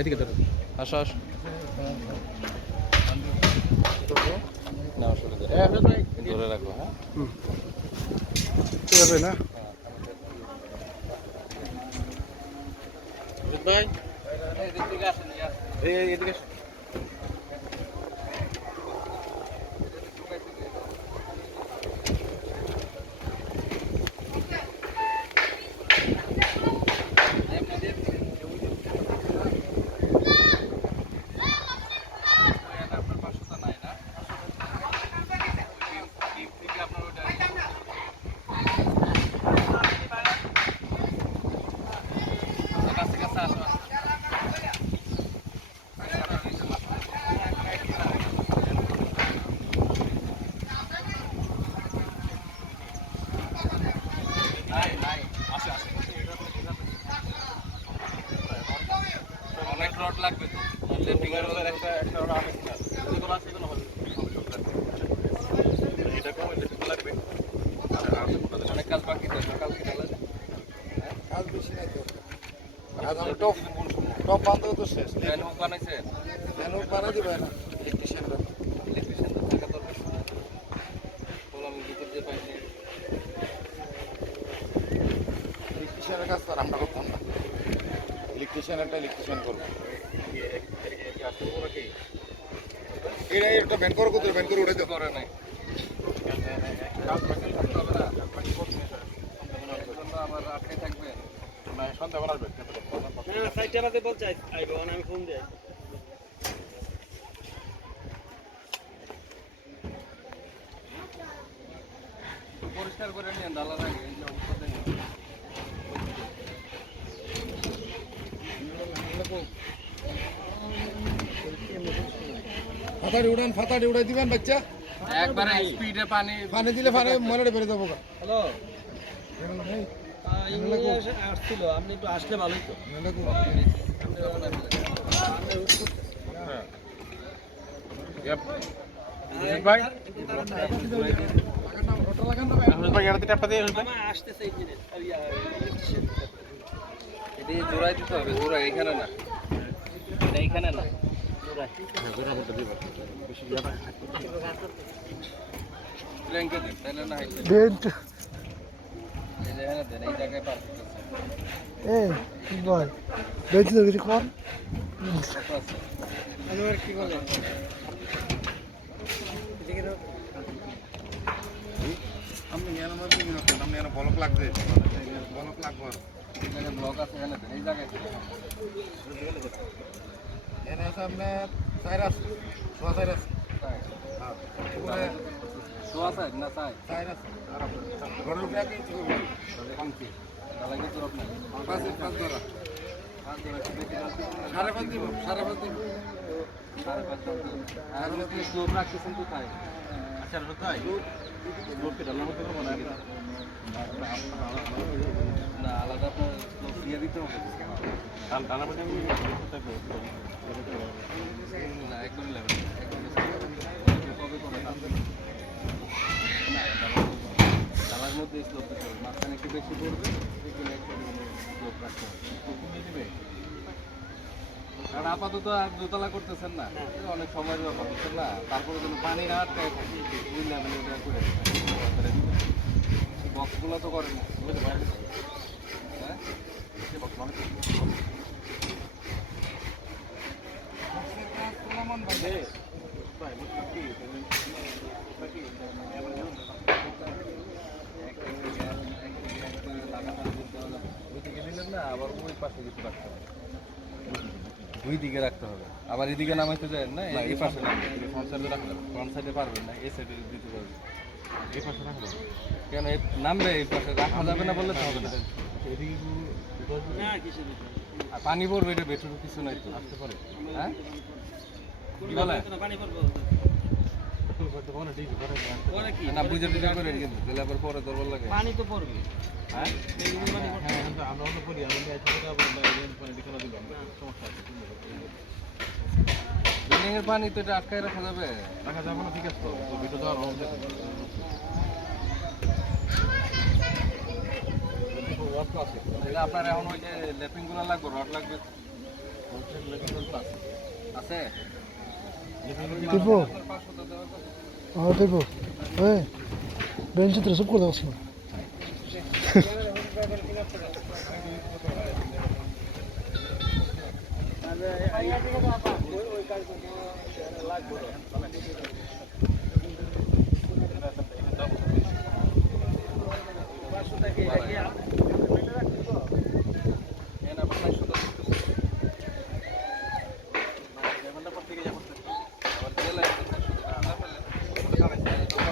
এদিকে ধরো, আসো আসো। না অসুবিধা ধরে রাখো। হ্যাঁ ঠিক আছে না ভাই, এদিকে আসেন, এদিকে আসেন। অনেক রড লাগবে তো, একটা রড আছে কিনা যেগুলো আছে এগুলো হবে, এটা কম লাগবে। অনেক কাজ বাকি থাকবে, কালকে ঢালা কাজ বেশি নাই তো কাজ আমি টপ টপ বান্ধব তো শেষ ফ্যান হুক বানাইছেন, ফ্যান বানাই দিবে না ইলেকট্রিশিয়ানরা ইলেকট্রিশিয়ান থাকা দরকার। বললাম ভিতর দিয়ে পাইনি, ইলেকট্রিশিয়ানের কাজ তো আর আমরা করতাম না ইলেকট্রিশিয়ান করবো এটা ব্যান করো কোথায় ব্যান করে উঠে দাও করে নাই আবার আটকে থাকবে। সন্ধ্যাবেলা আসবে আমি ফোন দিই পরিষ্কার করে নিয়ে ডালার আগে এই যে অবস্থা দেখেন। ফাতাড়ি উড়াই দিবেন বাচ্চা একবারে স্পিডে পানি পানি দিলে পানি ময়লাটা বেড়ে যাবো হ্যালো ইংলিশ আসছিল, আপনি একটু আসলে ভালোই তো। ভাই আসতেছে এটি জোড়াই দিতে হবে, জোড়াই এখানে না, এটা এইখানে না, ব্ল্যাঙ্কেট দেন তাহলে না হাইতে বেঞ্চ এই যে এখানে দেন, এই জায়গায় পার করতেছে কি বল বেঞ্চ তো কিছু কর কত আছে। আমার কি বলে আপনি এর মধ্যে কি রাখেন আপনি এর বলক লাগবে বলক লাগবে এই জায়গায় ব্লক আছে, এখানে দেন, এই জায়গায় দেন। এর আছে আপনার সাইরাস সাইরাস তাই হ্যাঁ উপরে সোয়া সাইড না সাইড সাইরাস আর ঘরের উপরে কি করব কমছি ডালাই তো রক না পাঁচ ধরা পাঁচ ধরে একটু বেশি রাখতে হবে। সাড়ে পাঁচ দিব সাড়ে পাঁচ দাম দিন। আর আপনি স্লোপ রাখতেছেন কোথায়? আচ্ছা তাই স্লোপকে ডালার মধ্যে করবো না, না আলাদা আপনার স্লোপ দিয়ে দিতে হবে। ডালার মধ্যে না একদম লেভেল, একদম কবে করে ডালার মধ্যে স্লোপ দিতে হবে, মাঝখানে একটু বেশি পড়বে, এখানে একটু স্লোপ রাখতে হবে। কারণ আপাতত আর দোতলা করতেছেন না, অনেক সময়ের ব্যাপার বুঝছেন না, তারপরে যেন পানি না আটকায় থাকে ওই লেভেলে ওটা করে বক্সগুলো তো করেন না, হ্যাঁ ওইদিকে দিলেন না, আবার ওই পাশে কিছু রাখতে হবে, দুই দিকে রাখতে হবে, আবার এদিকে নামাইতে যায় না, এই পাশে নামবে, ফ্রন্ট সাইডে রাখবেন, ফ্রন্ট সাইডে পারবেন না, এই সাইডে দিতে পারবেন, এই পাশে রাখবেন কেন, এই নামবে এই পাশে রাখা যাবে না বললে তো হবে না, আর পানি পড়বে, এটা বেটুর কিছু নাই তো আসতে পারে, হ্যাঁ কি বলে না বুঝে টুঝে করে কিন্তু তাহলে আবার পরে দরবার লাগে, পানি তো পড়বে। হ্যাঁ আমরা তো করি আমাদের বিল্ডিং এর পানি তো এটা আটকায় রাখা যাবে, রাখা যাবে না ঠিক আছে তো ভিডিও দেওয়ার তাহলে আপনার এখন ওই যে ল্যাপিং গুলো লাগবে, রড লাগবে, আছে দিব দিব এই বেঞ্চি তো সব করে দাও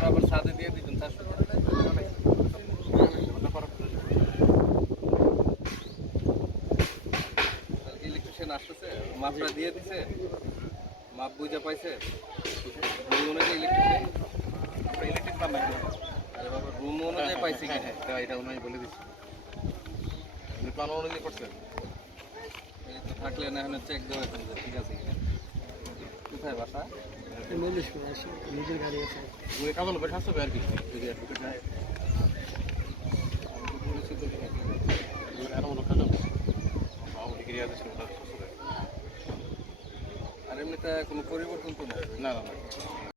আবার সাথে দিয়ে দিতেন 400 ইলেকট্রিশিয়ান আসতেছে মাপটা দিয়ে দিছে মাপ বুঝা পাইছে রুম অনুযায়ী ইলেকট্রিশিয়ান ইলেকট্রিক পাম্প আরে বাবা রুম অনুযায়ী পাইছে কি হ্যাঁ এটা উনি বলে দিচ্ছি আপনি প্ল্যান অনুযায়ী করছেন এই তো থাকলে না এখন চেক দেওয়া ঠিক আছে কিনা কোথায় বাসা বলিস না আসি নিজের গাড়ি আছে উনি কাজল বেশ আসবে আর কি যদি একটু খায় এমন কাজ বাবু ডিগ্রি আছে আর এমনিতে কোনো পরিবর্তন তো না না না